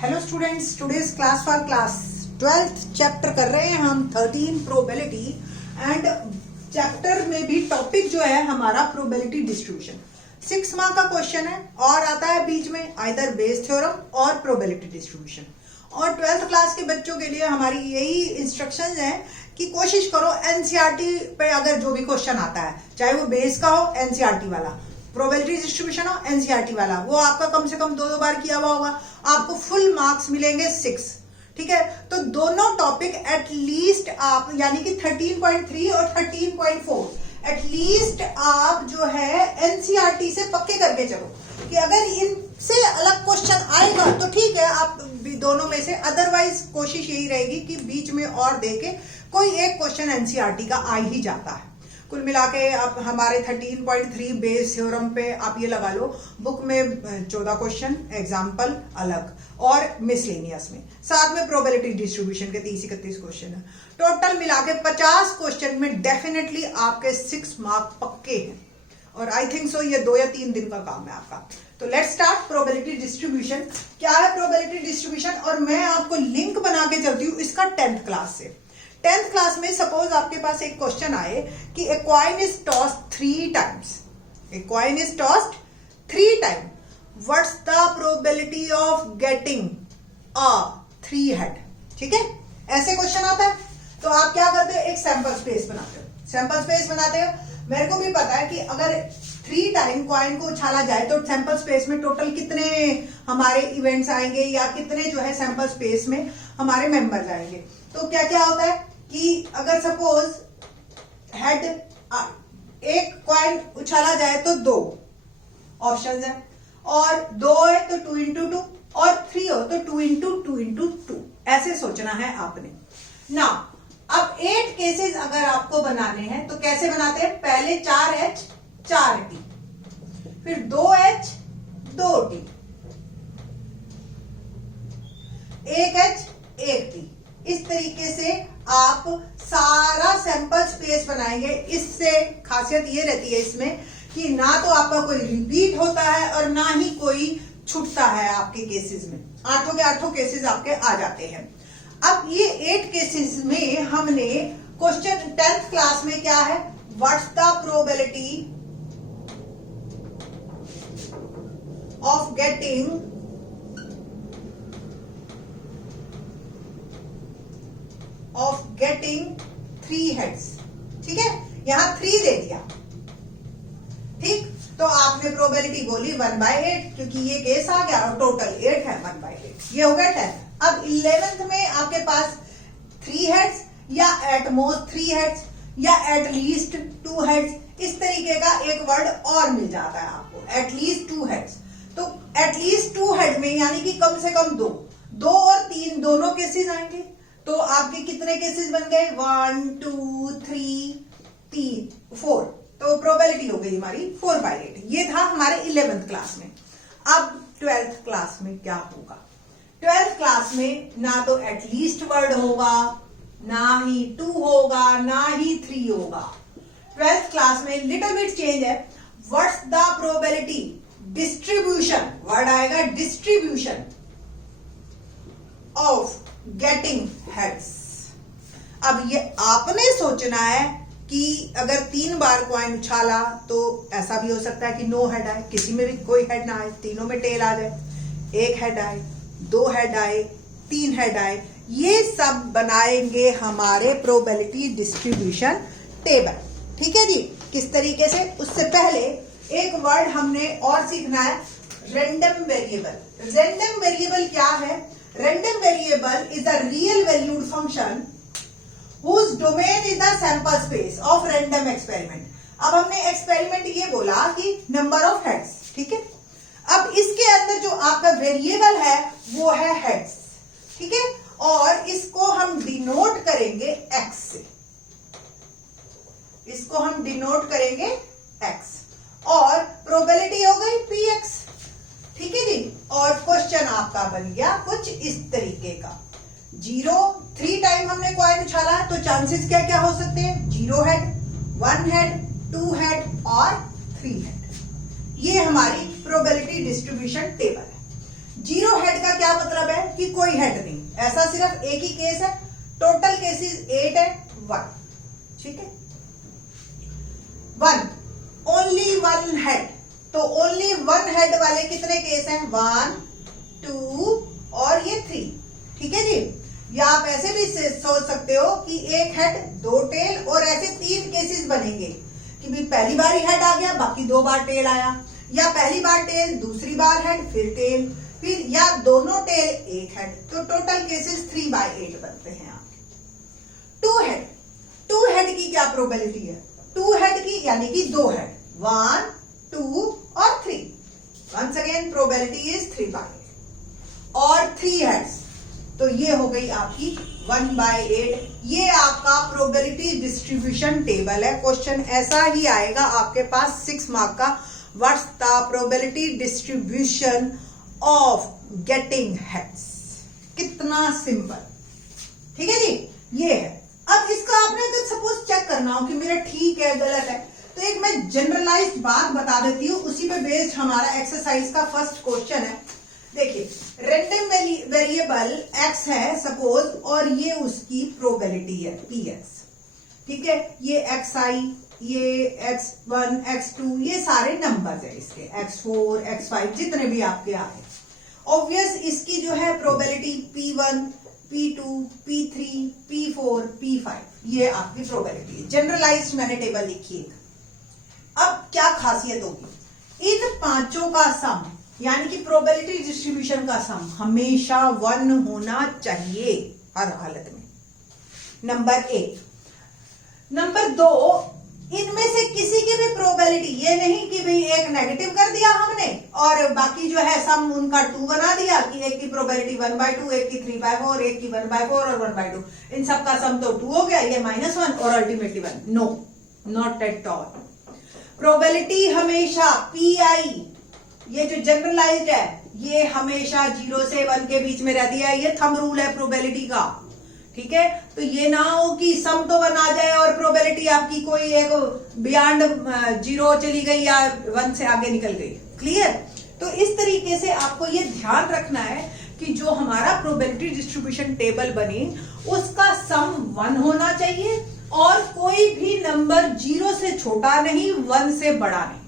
Hello students, today's class for class 12th chapter कर रहे हैं हम 13 प्रोबेबिलिटी एंड चैप्टर में भी टॉपिक जो है हमारा प्रोबेबिलिटी डिस्ट्रीब्यूशन 6 मार्क का क्वेश्चन है और आता है बीच में आइदर बेस थ्योरम और प्रोबेबिलिटी डिस्ट्रीब्यूशन। और 12th क्लास के बच्चों के लिए हमारी यही इंस्ट्रक्शंस हैं कि कोशिश करो एनसीईआरटी पे अगर जो भी क्वेश्चन आता है, चाहे वो बेस का हो, एनसीईआरटी वाला, प्रोबेबिलिटी डिस्ट्रीब्यूशन हो, एनसीईआरटी वाला, वो आपका कम से कम 2 बार किया हुआ होगा, आपको फुल मार्क्स मिलेंगे 6। ठीक है, तो दोनों टॉपिक एटलीस्ट आप यानी कि 13.3 और 13.4 एटलीस्ट आप जो है एनसीईआरटी से पक्के करके चलो कि अगर इनसे अलग क्वेश्चन आएगा तो ठीक है, आप दोनों में से, अदरवाइज कोशिश यही रहेगी कि बीच में और देके कोई एक क्वेश्चन एनसीईआरटी का आ ही जाता है। कुल मिला के आप हमारे 13.3 बेस थ्योरम पे आप ये लगा लो, बुक में 14 क्वेश्चन एग्जाम्पल अलग और मिसलेनियस में, साथ में प्रोबेबिलिटी डिस्ट्रीब्यूशन के 30-31 क्वेश्चन है। टोटल मिला के 50 क्वेश्चन में डेफिनेटली आपके 6 मार्क पक्के हैं और आई थिंक सो ये 2 या 3 दिन का काम है आपका। तो लेट्स स्टार्ट प्रोबेबिलिटी डिस्ट्रीब्यूशन। क्या है प्रोबेबिलिटी डिस्ट्रीब्यूशन? और मैं आपको लिंक बना के चलती हूँ इसका 10th क्लास से। 10th क्लास में सपोज आपके पास एक क्वेश्चन आए कि a coin is tossed 3 times, a coin is tossed 3 time, what's the probability of getting a 3 head? ठीक है, ऐसे क्वेश्चन आता है तो आप क्या करते हो, एक सैंपल स्पेस बनाते हो। सैंपल स्पेस बनाते हो, मेरे को भी पता है कि अगर 3 टाइम कॉइन को उछाला जाए तो सैंपल स्पेस में टोटल कितने हमारे इवेंट्स आएंगे या कितने जो है सैंपल स्पेस में हमारे मेंबर्स आएंगे। तो क्या क्या होता है कि अगर सपोज हेड एक कॉइन उछाला जाए तो 2 ऑप्शंस है, और 2 है तो 2 into 2 और 3 हो तो 2 into 2 into 2, ऐसे सोचना है आपने ना। अब 8 केसेस अगर आपको बनाने हैं तो कैसे बनाते हैं? पहले 4H 4T, फिर 2H 2T, 1H 1T, इस तरीके से आप सारा सैंपल स्पेस बनाएंगे। इससे खासियत ये रहती है इसमें कि ना तो आपका कोई रिपीट होता है और ना ही कोई छूटता है आपके केसेस में। 8 के 8 केसेस आपके आ जाते हैं। अब ये 8 केसेस में हमने क्वेश्चन 10th क्लास में क्या है, what's the probability of getting 3 heads. ठीक है, यहां 3 दे दिया, ठीक, तो आपने प्रोबेबिलिटी बोली 1/8 क्योंकि ये केस आ गया और टोटल 8 है, 1/8, ये हो गया 10। अब 11th में आपके पास 3 हेड्स या एट मोस्ट 3 हेड्स या एट लीस्ट 2 हेड्स, इस तरीके का एक वर्ड और मिल जाता है आपको, एटलीस्ट 2 हेड्स। तो एटलीस्ट 2 हेड में यानी कि कम से कम 2 और 3 दोनों केसेस आएंगे। तो आपके कितने केसेस बन गए? 1 2 3 3 4, तो प्रोबेबिलिटी हो गई हमारी 4/8। ये था हमारे 11th क्लास में। अब 12th क्लास में क्या होगा? 12th क्लास में ना तो एटलीस्ट वर्ड होगा, ना ही 2 होगा, ना ही 3 होगा। 12th क्लास में लिटिल बिट चेंज है। What's the probability distribution, word आएगा डिस्ट्रीब्यूशन ऑफ गेटिंग हेड्स। अब ये आपने सोचना है कि अगर 3 बार कॉइन उछाला तो ऐसा भी हो सकता है कि 9 हेड आए, किसी में भी कोई हेड ना आए, तीनों में टेल आ जाए, 1 हेड आए, 2 हेड आए, 3 हेड आए, ये सब बनाएंगे हमारे प्रोबेबिलिटी डिस्ट्रीब्यूशन टेबल। ठीक है जी, किस तरीके से? उससे पहले एक वर्ड हमने और सीखना है, रैंडम वेरिएबल। रैंडम वेरिएबल क्या है? Random variable is a real valued function whose domain is the sample space of random experiment। अब हमने एक्सपेरिमेंट ये बोला कि नंबर ऑफ हेड्स, ठीक है। अब इसके अंदर जो आपका वेरिएबल है वो है हेड्स, ठीक है, और इसको हम डिनोट करेंगे x से, इसको हम डिनोट करेंगे x, और प्रोबेबिलिटी हो गई px। ठीक है जी, और क्वेश्चन आपका बन गया कुछ इस तरीके का। 3 टाइम हमने कॉइन उछाला तो चांसेस क्या क्या हो सकते हैं? 0 हेड, 1 हेड, 2 हेड और 3 हेड। ये हमारी प्रोबेबिलिटी डिस्ट्रीब्यूशन टेबल है। जीरो हेड का क्या मतलब है कि कोई हेड नहीं, ऐसा सिर्फ एक ही केस है। टोटल केसेस 8 है, 1, ठीक है। 1 ओनली 1 हेड, तो ओनली 1 हेड वाले कितने केस हैं? 1 2 और ये 3, ठीक है जी। या आप ऐसे भी सोच सकते हो कि एक हेड 2 टेल, और ऐसे 3 केसेस बनेंगे कि भी पहली बार ही हेड आ गया, बाकी 2 बार टेल आया, या पहली बार टेल, दूसरी बार हेड, फिर टेल, फिर या दोनों टेल एक हेड। तो टोटल केसेस 3/8 बनते हैं आपके। 2 हेड की क्या प्रोबेबिलिटी है? 2 हेड की यानी कि 2 हेड, 1 2 और 3। वंस अगेन प्रोबेबिलिटी इज 3/8 और 3 हेड्स, तो ये हो गई आपकी 1/8। ये आपका प्रोबेबिलिटी डिस्ट्रीब्यूशन टेबल है। क्वेश्चन ऐसा ही आएगा आपके पास 6 मार्क का। What's the probability distribution of getting heads? कितना सिंपल, ठीक है जी, ये है। अब इसका आपने अगर सपोज चेक करना हो कि मेरा ठीक है गलत है, तो एक मैं जनरलाइज्ड बात बता देती हूँ, उसी पे बेस्ड हमारा एक्सरसाइज का फर्स्ट क्वेश्चन है। देखिए, रेंडम वेरिएबल x है सपोज, और ये उसकी प्रोबेबिलिटी है px, ठीक है। ये xi, ये x1 x2, ये सारे नंबर्स है इसके, x4 x5 जितने भी आपके आए। ऑब्वियस इसकी जो है probability p1 p2 p3 p4 p5, ये आपकी प्रोबेबिलिटी है। जनरलाइज्ड मैंने टेबल लिखी है। अब क्या खासियत होगी? इन पांचों का सम यानी कि प्रोबेबिलिटी डिस्ट्रीब्यूशन का सम हमेशा 1 होना चाहिए हर हालत में, नंबर 1। नंबर 2, इनमें से किसी की भी प्रोबेबिलिटी, ये नहीं कि भाई एक नेगेटिव कर दिया हमने और बाकी जो है सम उनका 2 बना दिया कि एक की प्रोबेबिलिटी 1/2, एक की 3/4, एक की 1/4 और 1/2, इन सब का सम तो 2 हो गया, ये -1 और ultimately 1। No, not at all. Probability हमेशा PI, ये जो जनरलाइज्ड है, ये हमेशा 0 से 1 के बीच में रहती है। ये थंब रूल है प्रोबेबिलिटी का, ठीक है। तो ये ना हो कि सम तो 1 आ जाए और प्रोबेबिलिटी आपकी कोई एक बियॉन्ड 0 चली गई या 1 से आगे निकल गई। क्लियर? तो इस तरीके से आपको ये ध्यान रखना है कि जो हमारा प्रोबेबिलिटी डिस्ट्रीब्यूशन टेबल बने उसका सम 1 होना चाहिए, और कोई भी नंबर 0 से छोटा नहीं, 1 से बड़ा नहीं,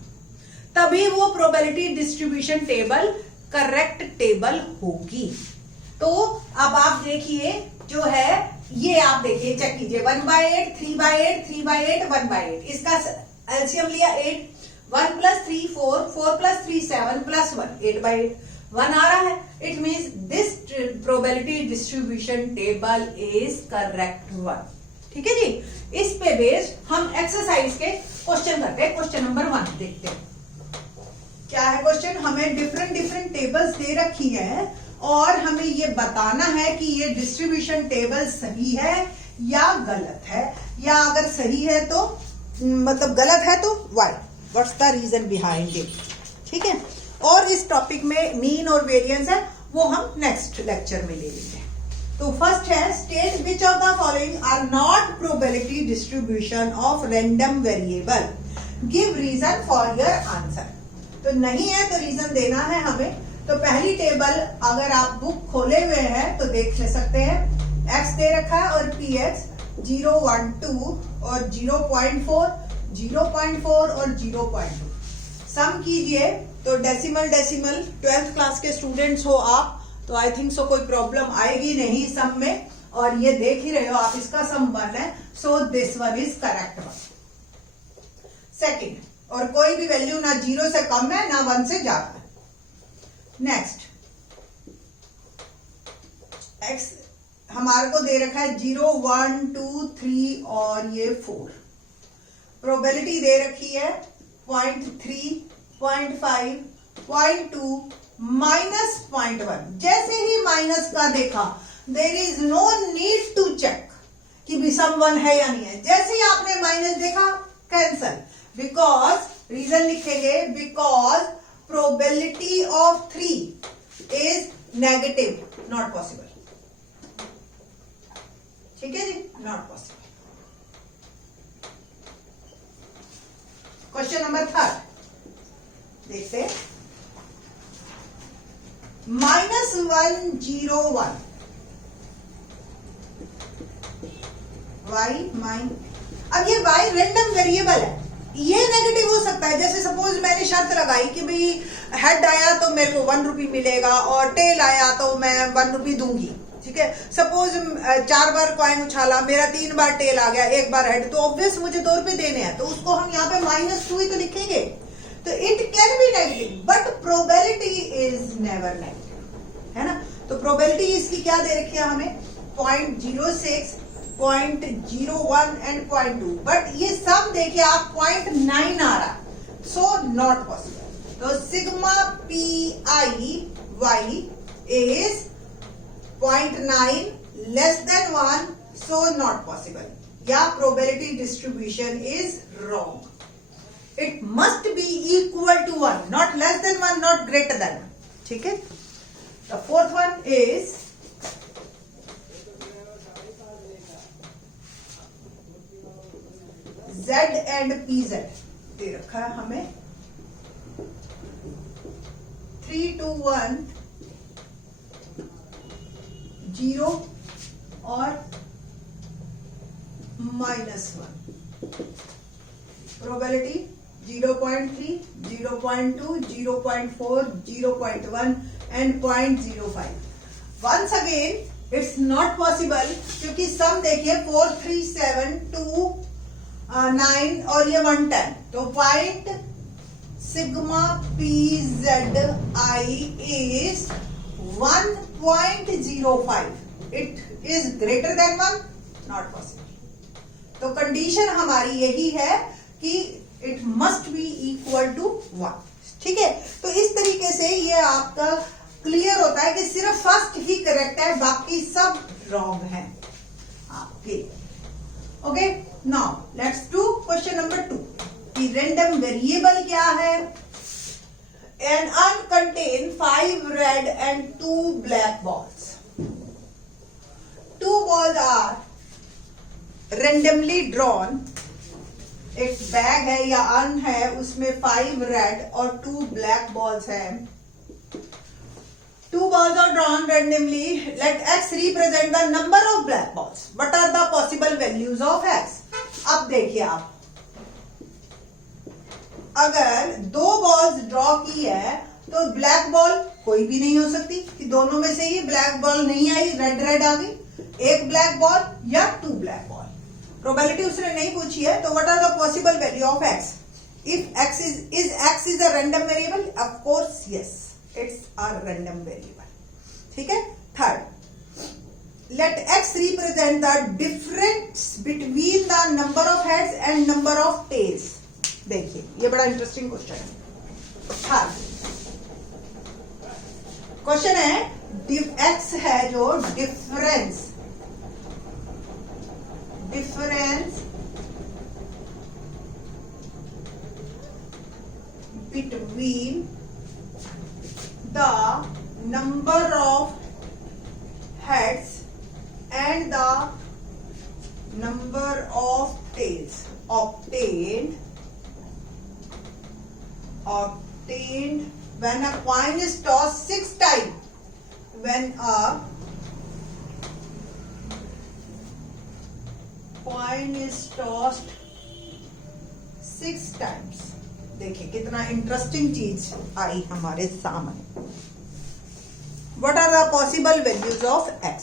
तभी वो probability distribution table correct table होगी। तो अब आप देखिए जो है, ये आप देखिए, चेक कीजिए, 1/8 3/8 3/8 1/8, इसका एलसीएम लिया 8, 1 + 3 4, 4 + 3 7 + 1 8/8, 1 आ रहा है। It means this probability distribution table is correct 1, ठीक है जी। इस पे बेस्ड हम एक्सरसाइज के क्वेश्चन करते हैं। क्वेश्चन नंबर 1 देखते हैं क्या है क्वेश्चन। हमें डिफरेंट टेबल्स दे रखी है और हमें ये बताना है कि ये डिस्ट्रीब्यूशन टेबल सही है या गलत है, या अगर सही है तो मतलब गलत है तो why, what's the reason behind it, ठीक है। और इस टॉपिक में मीन और वेरिएंस है, वो हम नेक्स्ट लेक्चर में ले लेंगे। तो फर्स्ट है, state which of the following are not probability distribution of random variable, give reason for your answer. तो नहीं है तो रीजन देना है हमें। तो पहली टेबल अगर आप बुक खोले हुए हैं तो देख ले सकते हैं, x दे रखा है और px 0 1 2 और 0.4 0.4 और 0.2। सम कीजिए तो डेसिमल 12th क्लास के स्टूडेंट्स हो आप, तो आई थिंक सो कोई प्रॉब्लम आएगी नहीं सम में। और ये देख ही रहे हो आप, इसका सम 1 है, so this one is correct one. Second, और कोई भी वैल्यू ना 0 से कम है ना 1 से ज्यादा है। नेक्स्ट, x हमारे को दे रखा है 0 1 2 3 और ये 4। प्रोबेबिलिटी दे रखी है 0.3 0.5 0.2 -0.1। जैसे ही माइनस का देखा, there is no need to check कि भी सम 1 है या नहीं है। जैसे ही आपने माइनस देखा, कैंसल, बिकॉज रीजन लिखेंगे, because probability of 3 is negative, not possible. ठीक है जी, नॉट पॉसिबल। क्वेश्चन नंबर 3 देखते हैं। -101 y माइन, अब ये y रेंडम वेरिएबल है, ये नेगेटिव हो सकता है। जैसे सपोज मैंने शर्त लगाई कि भाई हेड आया तो मेरे को 1 रुपी मिलेगा और टेल आया तो मैं 1 रुपी दूंगी, ठीक है। सपोज 4 बार कॉइन उछाला, मेरा 3 बार टेल आ गया, 1 बार हेड, तो ऑब्वियस मुझे 2 रुपए देने हैं, तो उसको हम यहाँ पे -2 ही तो लिखेंगे। तो it can be negative but probability is never negative, है ना। तो प्रोबेबिलिटी इसकी क्या दे रखी है हमें, 0.06, 0.01 एंड 0.2, बट ये सब देखिए आप 0.9 आ रहा, सो नॉट पॉसिबल। तो sigma PI y is 0.9 less than 1, so not possible, या probability distribution is wrong. It must be equal to 1, not less than 1, not greater than 1, ठीक है। The fourth one is Z and PZ दे रखा है हमें 3 2 1 0 और -1। Probability 0.3, 0.2, 0.4, 0.1 and 0.05। Once again it's not possible, क्योंकि सम देखिए 4 3 7 2 9 और ये 110, तो point sigma PZI is 1.05, it is greater than 1, not possible. तो कंडीशन हमारी यही है कि it must be equal to 1, ठीक है। तो इस तरीके से ये आपका क्लियर होता है कि सिर्फ फर्स्ट ही करेक्ट है, बाकी सब रॉन्ग है आपके। Okay, now let's do question number 2 कि रेंडम वेरिएबल क्या है। An urn contains 5 red and 2 black balls. 2 balls are randomly drawn, एक बैग है या अन है, उसमें 5 रेड और 2 ब्लैक बॉल्स हैं। 2 balls are drawn randomly. Let x represent the number of black balls. What are the possible values of x? अब देखिए आप, अगर 2 balls ड्रॉ की है तो ब्लैक बॉल कोई भी नहीं हो सकती कि दोनों में से ही ब्लैक बॉल नहीं आई, रेड रेड आ गई, एक ब्लैक बॉल या 2 ब्लैक बॉल। प्रोबेबिलिटी उसने नहीं पूछी है, तो what are the possible value of x? If x is a random variable, of course yes, it's a random variable, ठीक है। Third, let x represent the difference between the number of heads and number of tails। देखिए ये बड़ा interesting question है। Third question है, x है जो difference between the number of heads and the number of tails obtained when a coin is tossed 6 times. When a coin is tossed 6 times. देखिए कितना interesting चीज आई हमारे सामने। What are the possible values of x?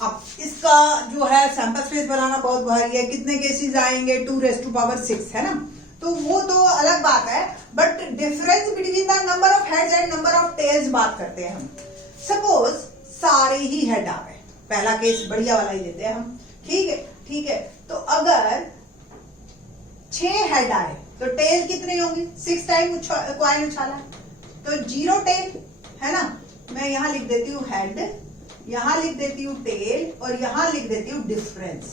अब इसका जो है sample space बनाना बहुत भारी है, कितने केसेस आएंगे, 2⁶ है ना, तो वो तो अलग बात है, but difference between the number of heads and number of tails बात करते हैं हम। सपोज सारे ही हेड आ गए, पहला केस बढ़िया वाला ही लेते हैं हम, ठीक है। तो अगर 6 हेड आए तो टेल कितने होंगी, 6 टाइम कॉइन उछाला तो 0 टेल, है ना। मैं यहां लिख देती हूँ हेड, यहां लिख देती हूँ टेल और यहां लिख देती हूँ डिफरेंस।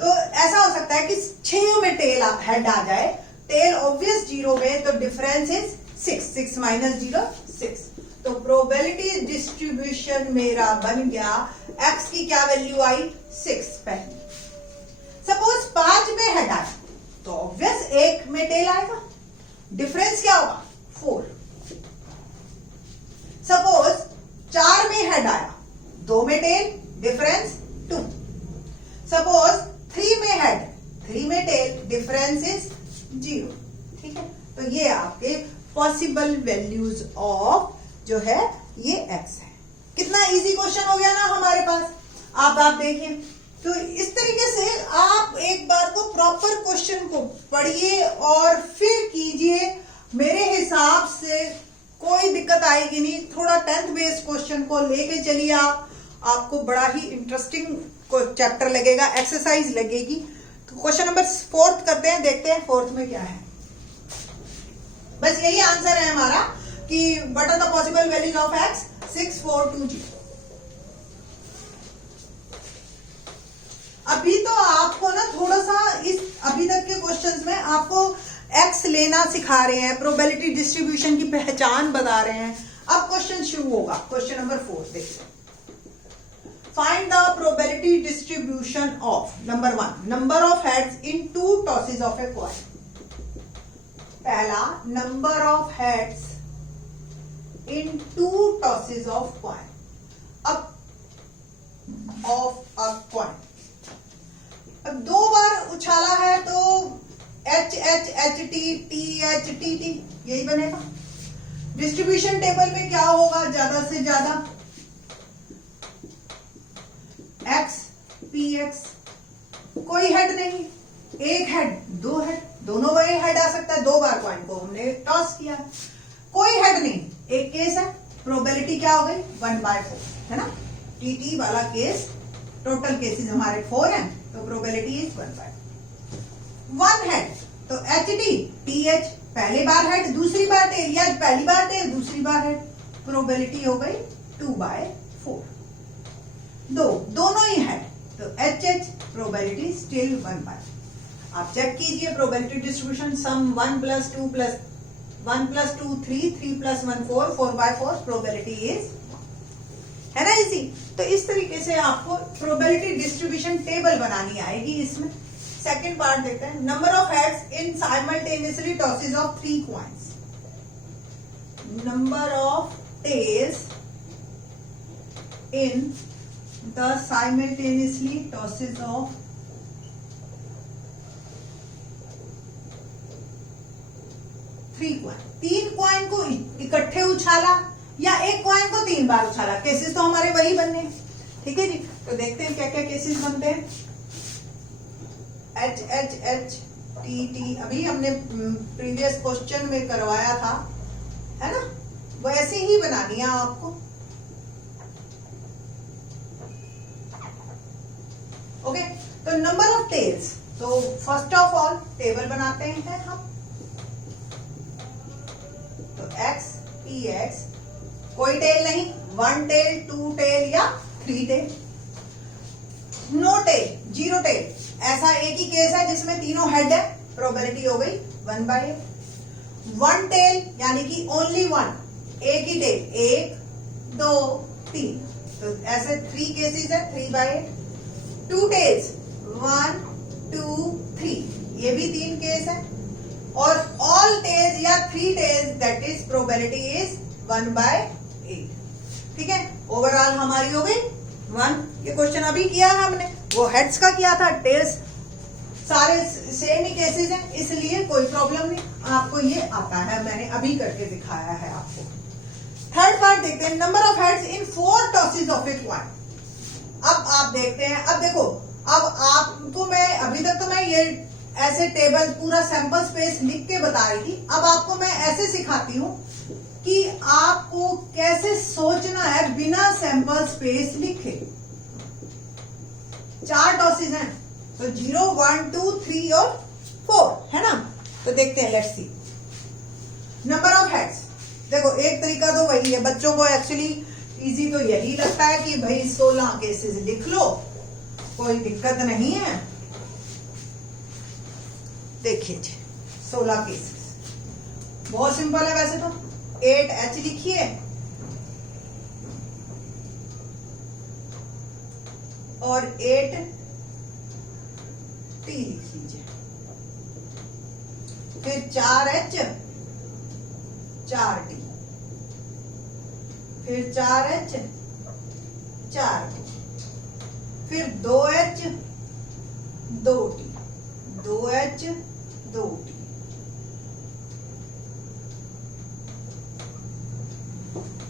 तो ऐसा हो सकता है कि 6 में टेल हेड आ जाए, टेल ऑब्वियस 0 में, तो डिफरेंस इज 6 माइनस 0 6। तो प्रोबेबिलिटी डिस्ट्रीब्यूशन मेरा बन गया, एक्स की क्या वैल्यू आई 6 पहली। सपोज 5 में हेड आया तो ऑब्वियस 1 में टेल आएगा, डिफरेंस क्या होगा 4, आपके पॉसिबल वैल्यूज ऑफ जो है ये x है। कितना इजी क्वेश्चन हो गया ना हमारे पास। आप देखिए, तो इस तरीके से आप एक बार को प्रॉपर क्वेश्चन को पढ़िए और फिर कीजिए। मेरे हिसाब से कोई दिक्कत आएगी नहीं। थोड़ा 10th बेस्ड क्वेश्चन को लेके चलिए आपको बड़ा ही इंटरेस्टिंग चैप्टर लगेगा, एक्सरसाइज लगेगी। तो क्वेश्चन नंबर 4 करते हैं, देखते हैं 4 में क्या है। बस यही आंसर है हमारा कि what are the possible values of x 6 4 2 0। अभी तो आपको ना थोड़ा सा इस अभी तक के क्वेश्चंस में आपको x लेना सिखा रहे हैं, प्रोबेबिलिटी डिस्ट्रीब्यूशन की पहचान बता रहे हैं। अब क्वेश्चन शुरू होगा। क्वेश्चन नंबर 4 देखिए, find the probability distribution of number 1 number of heads in 2 tosses of a coin. पहला, number of heads in 2 tosses of coin of a coin. अब 2 बार उछाला है तो H H H T T H T T यही बनेगा। Distribution table में क्या होगा, ज्यादा से ज्यादा एक्स पी एक्स। कोई हेड नहीं, एक हेड 2 हेड, दोनों वे हेड आ सकता है। 2 बार कॉइन को हमने टॉस किया, कोई हेड नहीं, एक केस है। प्रोबेबिलिटी क्या हो गई 1/4 है ना। टी वाला केस, टोटल केसेस हमारे 4 हैं, तो प्रोबेबिलिटी इज 1/1 हेड। तो एच टी एच, पहली बार हेड दूसरी बार टेल, या पहली बार टेल दूसरी बार हेड, प्रोबेबिलिटी हो गई 2/4। दोनों ही हेड, तो एच एच, प्रोबेबिलिटी स्टिल 1/4। आप चेक कीजिए probability distribution, some 1 + 2 + 1 + 2 3 3 + 1 4 4/4, probability is, है ना इजी। तो इस तरीके से आपको प्रोबेबिलिटी डिस्ट्रीब्यूशन टेबल बनानी आएगी इसमें। सेकंड पार्ट देखते हैं, number of heads in simultaneously tosses of 3 coins. Number of tails in the simultaneously tosses of 3 coin. 3 coin को इकट्ठे उछाला या एक कॉइन को 3 बार उछाला, केसेस तो हमारे वही बनने। ठीक है जी, तो देखते हैं क्या क्या केसेस बनते हैं। H H H T T, अभी हमने प्रीवियस क्वेश्चन में करवाया था, है ना, वैसे ही बनानी है आपको। ओके, तो नंबर ऑफ टेल्स, तो फर्स्ट ऑफ ऑल टेबल बनाते हैं हम। तो एक्स पी एक्स, कोई टेल नहीं, 1 टेल 2 टेल या 3 टेल। नो टेल, 0 टेल, ऐसा एक ही केस है जिसमें तीनों हेड है, प्रोबेबिलिटी हो गई 1/8। 1 टेल यानी कि ओनली 1, एक ही टेल, 1 2 3, तो ऐसे 3 केसेस है, 3/8। 2 टेल्स 1 2 3, ये भी 3 केस है। और ऑल टेल्स या 3 tails, that is probability is 1/8। ठीक है, ओवरऑल हमारी हो गई 1। ये क्वेश्चन अभी किया है हमने, वो हेड्स का किया था, टेल्स सारे सेम ही केसेस हैं, इसलिए कोई प्रॉब्लम नहीं, आपको ये आता है, मैंने अभी करके दिखाया है आपको। थर्ड पार्ट देखते हैं, number of heads in 4 tosses of a coin. अब आप देखते हैं, अब देखो, अब आपको मैं अभी तक तो मैं ये ऐसे टेबल पूरा सैंपल स्पेस लिख के बता रही थी, अब आपको मैं ऐसे सिखाती हूँ कि आपको कैसे सोचना है बिना सैंपल स्पेस लिखे। 4 टॉसेस हैं, तो 0 1 2 3 और 4 है ना। तो देखते हैं, let's see number of heads. देखो, एक तरीका तो वही है, बच्चों को एक्चुअली इजी तो यही लगता है कि भाई 16 केसेस लिख लो, कोई दिक्कत नहीं है। देखिए जी, 16 केसेस बहुत सिंपल है वैसे तो। 8 एच लिखिए और 8 टी लिख लीजिए, फिर 4 एच 4 टी, फिर 4 एच 4 टी, फिर 2 एच 2 टी, 2 एच 2 टी,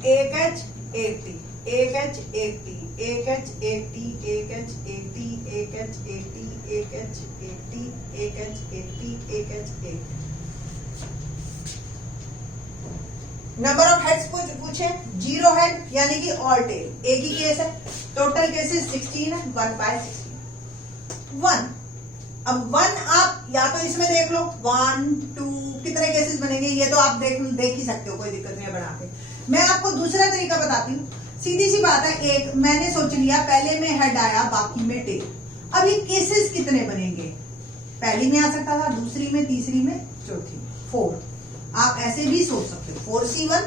एक H एक T, एक H एक T, एक H एक T, एक H एक T, एक H एक T, एक H एक T, एक H एक T, एक H एक T। नंबर ऑफ हेड्स पूछे, 0 हेड यानी कि ऑल टेल, एक ही केस है। टोटल केसेस 16 है, 1/16 1। अब 1 आप या तो इसमें देख लो 1 2 कितने केसेस बनेंगे, ये तो आप देख ही सकते हो, कोई दिक्कत नहीं है बना के। मैं आपको दूसरा तरीका बताती हूँ, सीधी सी बात है। एक मैंने सोच लिया, पहले में हेड आया, बाकी में टेल। अब ये केसेस कितने बनेंगे, पहली में आ सकता था, दूसरी में, तीसरी में, चौथी में, 4। आप ऐसे भी सोच सकते हो, 4C1,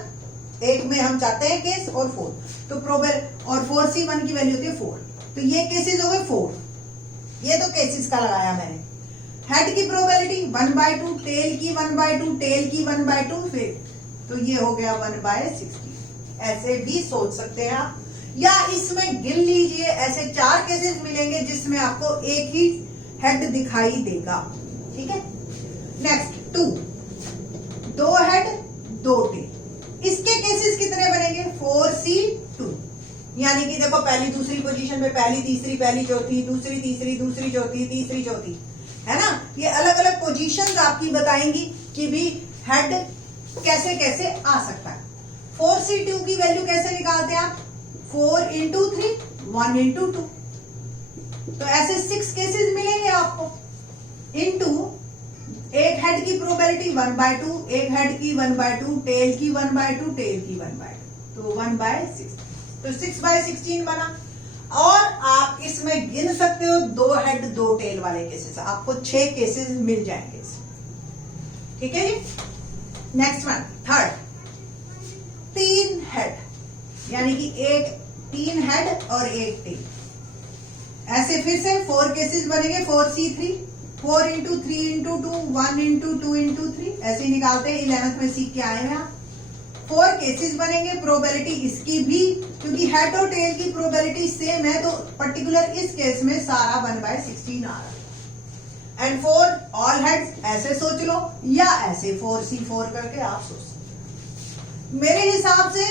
एक में हम चाहते हैं केस और 4, तो प्रोबेल और 4C1 की वैल्यू होती है 4, तो ये केसेस हो गए 4। ये तो केसेस का लगाया मैंने। हेड की प्रोबेबिलिटी 1/2, टेल की 1/2, टेल की 1/2, फिर तो ये हो गया 1/16। ऐसे भी सोच सकते हैं आप, या इसमें गिन लीजिए, ऐसे 4 केसेस मिलेंगे जिसमें आपको एक ही हेड दिखाई देगा। ठीक है, नेक्स्ट 2, 2 हेड 2 टेल। इसके केसेस कितने बनेंगे, 4C2, यानी कि देखो पहली दूसरी पोजीशन पे, पहली तीसरी, पहली चौथी, दूसरी तीसरी, दूसरी चौथी, तीसरी चौथी, है ना। ये अलग अलग पोजीशंस आपकी बताएंगी कि भी हेड कैसे कैसे आ सकता है। 4C2 की वैल्यू कैसे निकालते हैं आप, 4 × 3, 1 × 2, तो ऐसे 6 केसेस मिलेंगे आपको। इनटू एक हेड की प्रोबेबिलिटी 1/2, एक हेड की 1/2, टेल की 1/2, टेल की 1/2, तो 1/16, तो 6/16 बना। और आप इसमें गिन सकते हो 2 हेड 2 टेल वाले केसेस, आपको 6 केसेस मिल जाएंगे। ठीक है जी, नेक्स्ट वन, थर्ड, 3 हेड, यानी कि 3 हेड और 1 टेल। ऐसे फिर से 4 केसेस बनेंगे, 4C3, 4 × 3 × 2, 1 × 2 × 3, ऐसे ही निकालते हैं। 11th में सीख के आए हैं आप। 4 केसेस बनेंगे, प्रोबेबिलिटी इसकी भी, क्योंकि हेड और टेल की प्रोबेबिलिटी सेम है, तो पर्टिकुलर इस केस में सारा 1/16 आ रहा है। एंड 4 ऑल हेड्स, ऐसे सोच लो, या ऐसे 4C4 करके आप सोच सकते। मेरे हिसाब से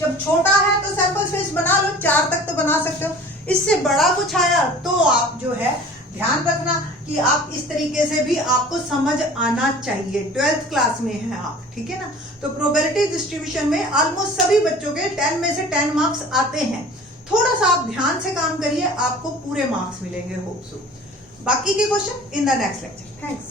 जब छोटा है तो सैंपल स्पेस बना लो, 4 तक तो बना सकते हो। इससे बड़ा कुछ आया तो आप जो है ध्यान रखना कि आप इस तरीके से भी आपको समझ आना चाहिए। 12th क्लास में है आप, ठीक है ना। तो प्रोबेबिलिटी डिस्ट्रीब्यूशन में ऑलमोस्ट सभी बच्चों के 10 में से 10 मार्क्स आते हैं। थोड़ा सा आप ध्यान से काम करिए, आपको पूरे मार्क्स मिलेंगे, होप सो। बाकी के question in the next lecture. Thanks.